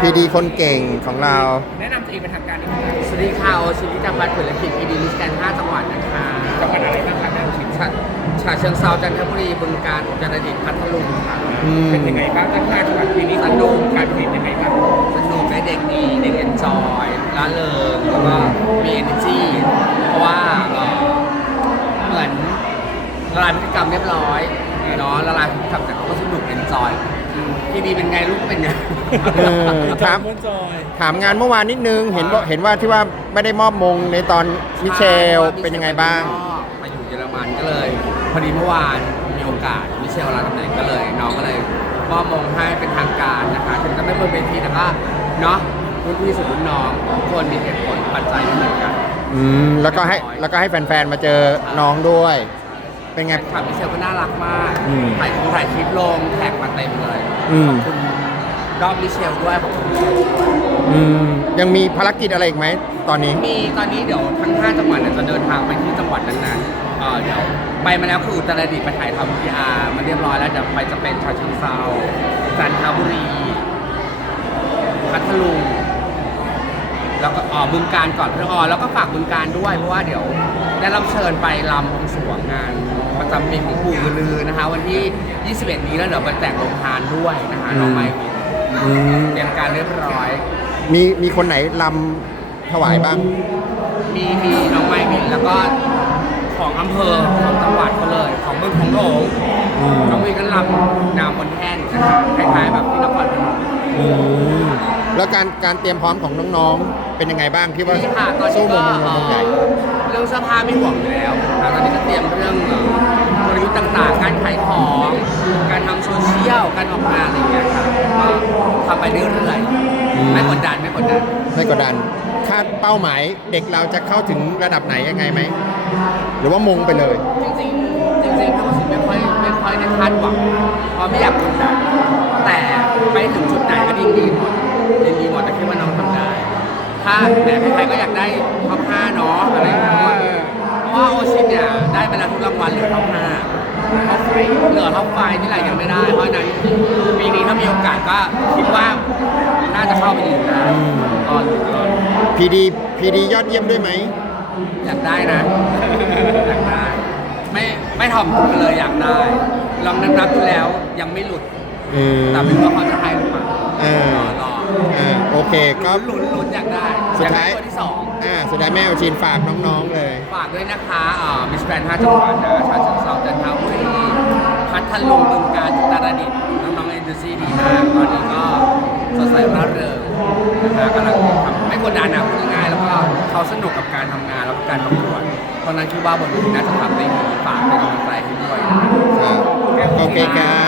พีดีคนเก่งของเรา แนะนำตัวเองเป็นทางการอีกครั้งสวัสดีค่ะโอชิพิจักรพัฒน์ผลกิจพีดีมิสแกน5จังหวัดนะคะจังหวัดอะไรบ้างครับแม่ชิมฉะฉะเชิงเซาจันทบุรีบึงกาฬอุตรดิตถ์พัทลุงค่ะอืม เป็นยังไงบ้างทั้งห้าจังหวัดปีนี้สนุกการผลิตยังไงบ้างสนุกได้เด็กดีเด็กเอนจอยร่าเริงแล้วก็มี energy เพราะว่าเอ่อเหมือนละลายพฤติกรรมเรียบร้อยเนาะละลายพฤติกรรมแต่เขาก็สนุกเอนจอย พีดีเป็นไงลูกเป็นไงเออครับจอยจอยถามงานเมื่อวานนิดนึง เห็นว่าเห็นว่าที่ว่าไม่ได้มอบมงในตอนมิเชลเป็นยังไงบ้าง มาอยู่เยอรมันก็เลย พอดีเมื่อวานมีโอกาสมิเชลรับตำแหน่งก็เลยน้องก็เลยมอบมงให้เป็นทางการนะคะถึงจะไม่บนเวทีแต่ก็เนาะรุ่นพี่สุดรุ่นน้องทุกคนมีเหตุผลปัจจัยไม่เหมือนกัน อืมแล้วก็ให้แล้วก็ให้แฟนๆมาเจอน้องด้วย เป็นไงค่ะมิเชลก็น่ารักมากอืม ถ่ายคงถ่ายคลิปลงแท็กมาเต็มเลยอืมขอบคุณรอบมิเชลด้วยขอบคุณมิเชลด้วยอืม ยังมีภารกิจอะไรอีกไหมตอนนี้ มีตอนนี้เดี๋ยวทั้ง 5 จังหวัดเนี่ยจะเดินทางไปที่จังหวัดนั้นๆเอ่อเดี๋ยวไปมาแล้วคืออุตรดิตถ์ไปถ่ายทำพีอาร์มาเรียบร้อยแล้วเดี๋ยวไปจะเป็นชาเชิงเซาจันทบุรีพัทลุง แล้วก็อ๋อบึงการก่อนเพื่ออ๋อแล้วก็ฝากบึงการด้วย เพราะว่าเดี๋ยวได้รับเชิญไปลำบวงสรวงงานประจำปีของปู่อือลือนะคะ วันที่ 21 นี้แล้วเดี๋ยวไปแจกโรงทานด้วยนะคะน้องไมค์อืมเตรียมการเรียบร้อย มีมีคนไหนลำถวายบ้าง มีมีน้องไม้บินแล้วก็ของอำเภอของจังหวัดเขาเลย ของเมืองของหลงอืม น้องมีก็ลำนามบนแท่นนะครับคล้ายๆแบบที่นครพนม อืม แล้วการการเตรียมพร้อมของน้องๆ เป็นยังไงบ้างที่ว่านี่ค่ะตอนสู้นี้มก็งมงเอ่มงใหญ่อเรื่องเสื้อผ้าไม่ห่วงอยู่แล้วนะตอนนี้ก็เตรียมเรื่องเอ่อกลยุทธ์ต่างๆ การขายของ การทำโซเชียล การออกงานอะไรอย่างเงี้ยครับก็ทำไปเรื่อยๆ ไม่กดดันไม่กดดัน ไม่กดดัน คาดเป้าหมายเด็กเราจะเข้าถึงระดับไหนยังไงไหม หรือว่ามงไปเลย จริงๆจริงๆพี่รู้สึกไม่ค่อยไม่ค่อยได้คาดหวังเพราะไม่อยากกดดัน แหมใครๆก็อยากได้ท็อป5เนาะอะไรอย่างเงี้ยเพราะว่าโอชินเนี่ยได้ไปแล้วทุกรางวัลเหลือท็อป5ท็อปไฟเหลือท็อปไฟนี่แหละยังไม่ได้เพราะฉะนั้นปีนี้ถ้ามีโอกาสก็คิดว่าน่าจะเข้าไปยืนได้อืมตอนตอนพีดีพีดียอดเยี่ยมด้วยไหมอยากได้นะอยากได้ไม่ไม่ถ่อมตัวเลยอยากได้ ลองนับนับดูแล้วยังไม่หลุด อืม แต่ไม่รู้ว่าเขาจะเปล่า เออโอเคก็ลุ้นลุ้นลุ้นอยากได้สุดท้ายอกไตัวที่สองอ่าสุดท้ายแม่เอาชินฝากน้องๆเลย ฝากด้วยนะคะมิสแกรนห้าจังหวัดนะชาเชิงเซาจันทบุรีพัทลุงบึงกาฬอุตรดิตถ์น้องๆเอ็นดูซี่ดีมากตอนนี้ก็สดใสร่าเริงนะคะกำลังทำไม่กดดันอะพูดง่ายๆแล้วก็เขาสนุกกับการทำงานแล้วก็การประกวดเพราะฉะนั้นคิดว่าบนเวทีน่าจะทำได้ดีฝากเป็นกำลังใจให้ด้วยนะ ครับโอเคครับ